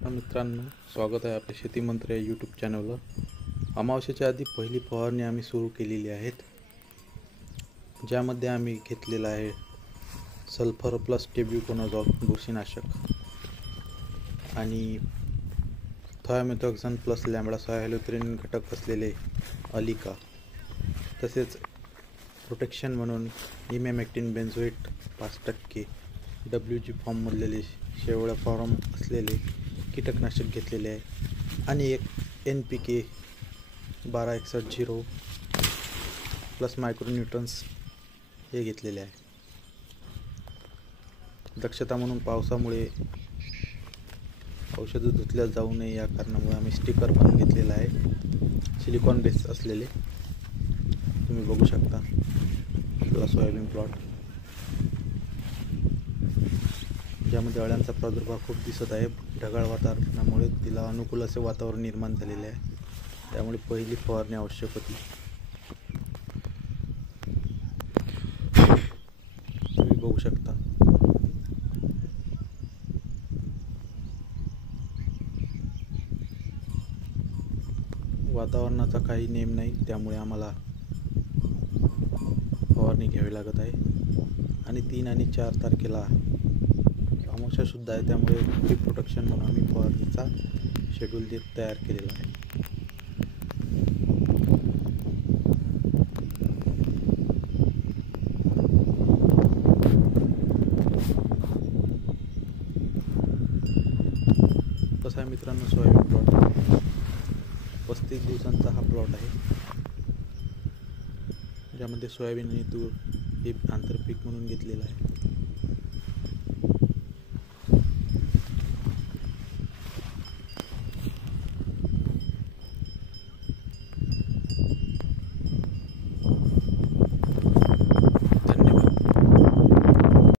मित्रांनो, स्वागत आहे आपल्या शेती मंत्री या यूट्यूब चॅनलवर। अमावस्येच्या आधी पहिली फवारणी आम्ही सुरू केलेली आहेत, ज्यामध्ये आम्ही घेतलेला आहे सल्फर प्लस टेब्युकोनाझोल बुरशीनाशक आणि थायोमेथॉक्झन प्लस लॅम्बडा सायहॅलोथ्रिन घटक असलेले अलिका, तसेच प्रोटेक्शन म्हणून इमॅमेक्टिन बेंझोएट 5% WG फॉर्म मधलेले शेवळ्या फॉर्म असलेले कीटकनाशक घेतलेले आहे आणि एक NPK 1261 प्लस मायक्रोन्यूट्रन्स हे घेतलेले आहे। दक्षता म्हणून पावसामुळे औषधं धुतल्या जाऊ नये या कारणामुळे आम्ही स्टिकर पण घेतलेला आहे, सिलिकॉन बेस असलेले। तुम्ही बघू शकता आपला सोयाबीन प्लॉट, ज्यामध्ये अळ्यांचा प्रादुर्भाव खूप दिसत आहे। ढगाळ वातावरणामुळे तिला अनुकूल असे वातावरण निर्माण झालेले आहे, त्यामुळे पहिली फवारणी आवश्यक होती। तुम्ही बघू शकता वातावरणाचा काही नेम नाही, त्यामुळे आम्हाला फवारणी घ्यावी लागत आहे। आणि 3 आणि 4 तारखेला अमावस्या सुद्धा आहे, त्यामुळे कीप प्रोटेक्शन म्हणून आम्ही फवारणीचा शेड्यूल तयार केलेला आहे। कसं आहे मित्रांनो, सोयाबीन प्लॉट 35 दिवसांचा हा प्लॉट आहे, ज्यामध्ये सोयाबीन आणि तूर हे आंतरपीक म्हणून घेतलेलं आहे।